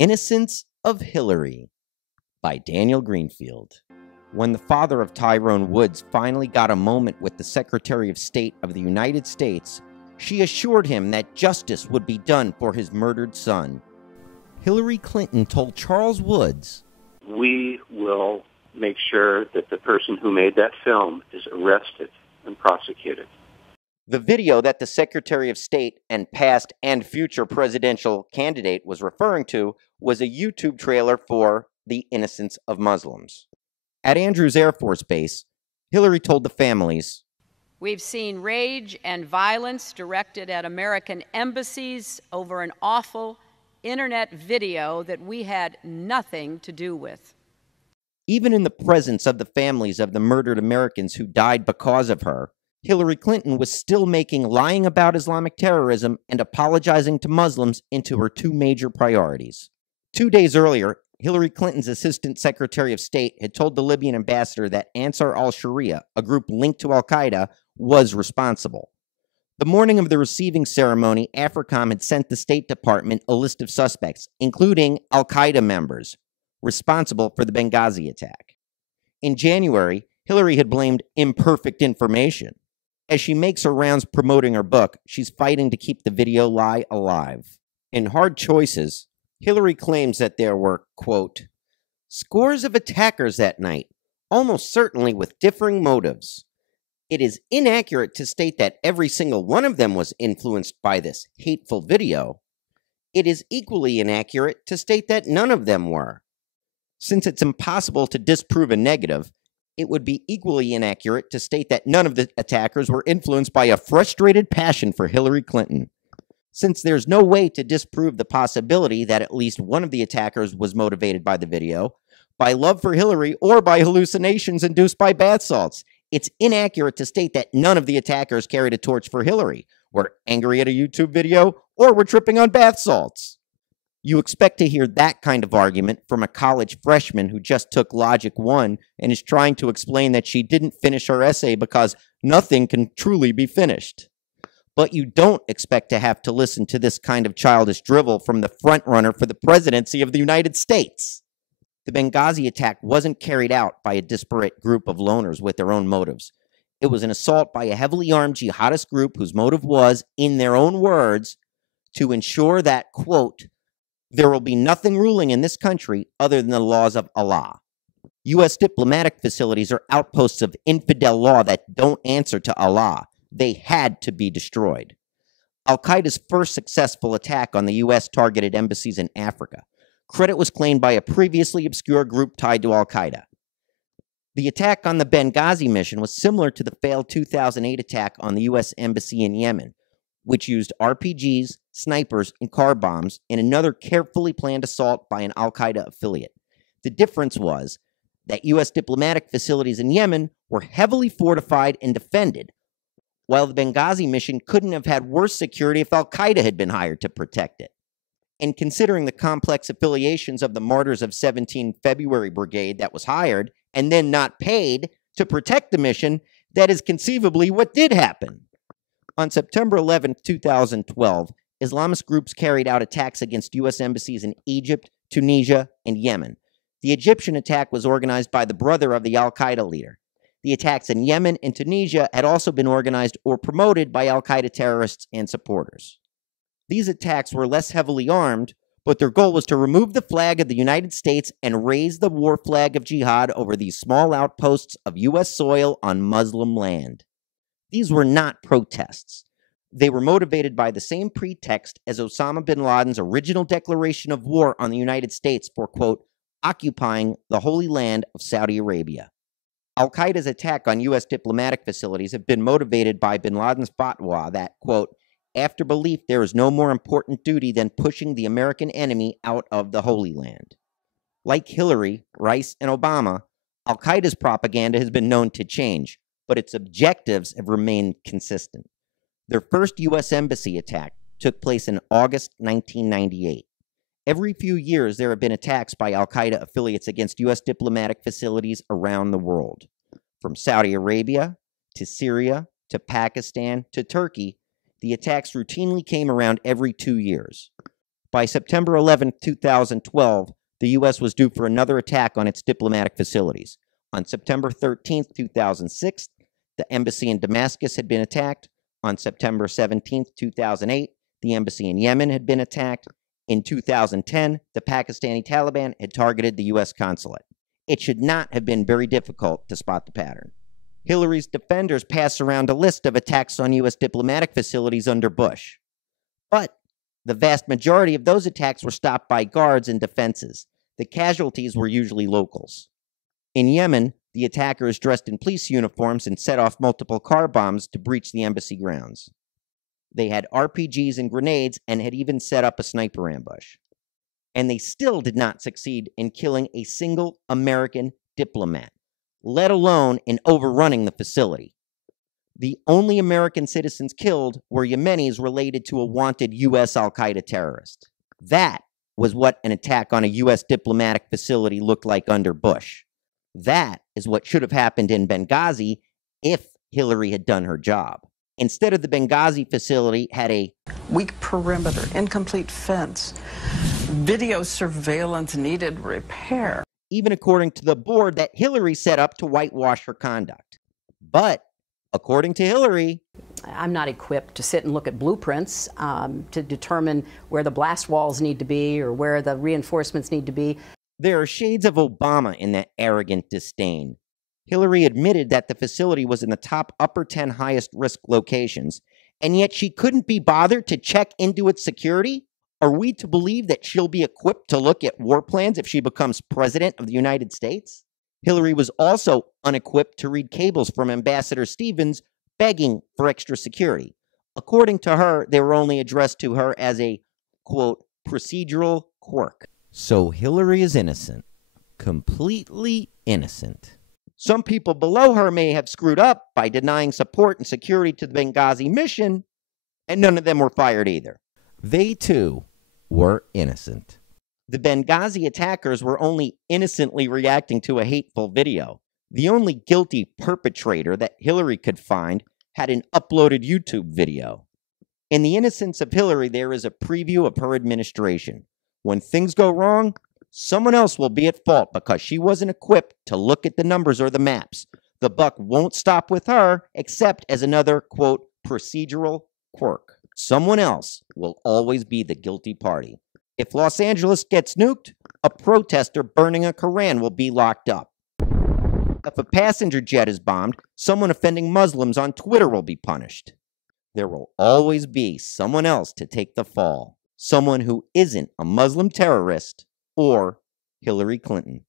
Innocence of Hillary by Daniel Greenfield. When the father of Tyrone Woods finally got a moment with the Secretary of State of the United States, she assured him that justice would be done for his murdered son. Hillary Clinton told Charles Woods, "We will make sure that the person who made that film is arrested and prosecuted." The video that the Secretary of State and past and future presidential candidate was referring to was a YouTube trailer for The Innocence of Muslims. At Andrews Air Force Base, Hillary told the families, "We've seen rage and violence directed at American embassies over an awful internet video that we had nothing to do with." Even in the presence of the families of the murdered Americans who died because of her, Hillary Clinton was still making lying about Islamic terrorism and apologizing to Muslims into her two major priorities. 2 days earlier, Hillary Clinton's Assistant Secretary of State had told the Libyan ambassador that Ansar al-Sharia, a group linked to al-Qaeda, was responsible. The morning of the receiving ceremony, AFRICOM had sent the State Department a list of suspects, including al-Qaeda members, responsible for the Benghazi attack. In January, Hillary had blamed imperfect information. As she makes her rounds promoting her book, she's fighting to keep the video lie alive. In Hard Choices, Hillary claims that there were, quote, "scores of attackers that night, almost certainly with differing motives. It is inaccurate to state that every single one of them was influenced by this hateful video. It is equally inaccurate to state that none of them were. Since it's impossible to disprove a negative, it would be equally inaccurate to state that none of the attackers were influenced by a frustrated passion for Hillary Clinton. Since there's no way to disprove the possibility that at least one of the attackers was motivated by the video, by love for Hillary, or by hallucinations induced by bath salts, it's inaccurate to state that none of the attackers carried a torch for Hillary, were angry at a YouTube video, or were tripping on bath salts." You expect to hear that kind of argument from a college freshman who just took Logic 1 and is trying to explain that she didn't finish her essay because nothing can truly be finished. But you don't expect to have to listen to this kind of childish drivel from the frontrunner for the presidency of the United States. The Benghazi attack wasn't carried out by a disparate group of loners with their own motives. It was an assault by a heavily armed jihadist group whose motive was, in their own words, to ensure that, quote, "there will be nothing ruling in this country other than the laws of Allah." U.S. diplomatic facilities are outposts of infidel law that don't answer to Allah. They had to be destroyed. Al-Qaeda's first successful attack on the U.S. targeted embassies in Africa. Credit was claimed by a previously obscure group tied to Al-Qaeda. The attack on the Benghazi mission was similar to the failed 2008 attack on the U.S. Embassy in Yemen, which used RPGs, snipers, and car bombs in another carefully planned assault by an al-Qaeda affiliate. The difference was that U.S. diplomatic facilities in Yemen were heavily fortified and defended, while the Benghazi mission couldn't have had worse security if al-Qaeda had been hired to protect it. And considering the complex affiliations of the Martyrs of 17 February Brigade that was hired and then not paid to protect the mission, that is conceivably what did happen. On September 11, 2012, Islamist groups carried out attacks against U.S. embassies in Egypt, Tunisia, and Yemen. The Egyptian attack was organized by the brother of the al-Qaeda leader. The attacks in Yemen and Tunisia had also been organized or promoted by al-Qaeda terrorists and supporters. These attacks were less heavily armed, but their goal was to remove the flag of the United States and raise the war flag of jihad over these small outposts of U.S. soil on Muslim land. These were not protests. They were motivated by the same pretext as Osama bin Laden's original declaration of war on the United States for, quote, occupying the Holy Land of Saudi Arabia. Al-Qaeda's attack on U.S. diplomatic facilities have been motivated by bin Laden's fatwa that, quote, after belief there is no more important duty than pushing the American enemy out of the Holy Land. Like Hillary, Rice, and Obama, Al-Qaeda's propaganda has been known to change, but its objectives have remained consistent. Their first U.S. embassy attack took place in August 1998. Every few years, there have been attacks by al-Qaeda affiliates against U.S. diplomatic facilities around the world. From Saudi Arabia to Syria to Pakistan to Turkey, the attacks routinely came around every 2 years. By September 11, 2012, the U.S. was due for another attack on its diplomatic facilities. On September 13, 2006, the embassy in Damascus had been attacked. On September 17, 2008, the embassy in Yemen had been attacked. In 2010, the Pakistani Taliban had targeted the U.S. consulate. It should not have been very difficult to spot the pattern. Hillary's defenders pass around a list of attacks on U.S. diplomatic facilities under Bush. But the vast majority of those attacks were stopped by guards and defenses. The casualties were usually locals. In Yemen, the attackers dressed in police uniforms and set off multiple car bombs to breach the embassy grounds. They had RPGs and grenades and had even set up a sniper ambush. And they still did not succeed in killing a single American diplomat, let alone in overrunning the facility. The only American citizens killed were Yemenis related to a wanted U.S. al-Qaeda terrorist. That was what an attack on a U.S. diplomatic facility looked like under Bush. That is what should have happened in Benghazi if Hillary had done her job. Instead of the Benghazi facility had a weak perimeter, incomplete fence, video surveillance needed repair. Even according to the board that Hillary set up to whitewash her conduct. But according to Hillary, I'm not equipped to sit and look at blueprints to determine where the blast walls need to be or where the reinforcements need to be. There are shades of Obama in that arrogant disdain. Hillary admitted that the facility was in the top upper 10 highest risk locations, and yet she couldn't be bothered to check into its security? Are we to believe that she'll be equipped to look at war plans if she becomes president of the United States? Hillary was also unequipped to read cables from Ambassador Stevens begging for extra security. According to her, they were only addressed to her as a, quote, procedural quirk. So Hillary is innocent. Completely innocent. Some people below her may have screwed up by denying support and security to the Benghazi mission, and none of them were fired either. They, too, were innocent. The Benghazi attackers were only innocently reacting to a hateful video. The only guilty perpetrator that Hillary could find had an uploaded YouTube video. In The Innocence of Hillary, there is a preview of her administration. When things go wrong, someone else will be at fault because she wasn't equipped to look at the numbers or the maps. The buck won't stop with her, except as another, quote, procedural quirk. Someone else will always be the guilty party. If Los Angeles gets nuked, a protester burning a Koran will be locked up. If a passenger jet is bombed, someone offending Muslims on Twitter will be punished. There will always be someone else to take the fall. Someone who isn't a Muslim terrorist or Hillary Clinton.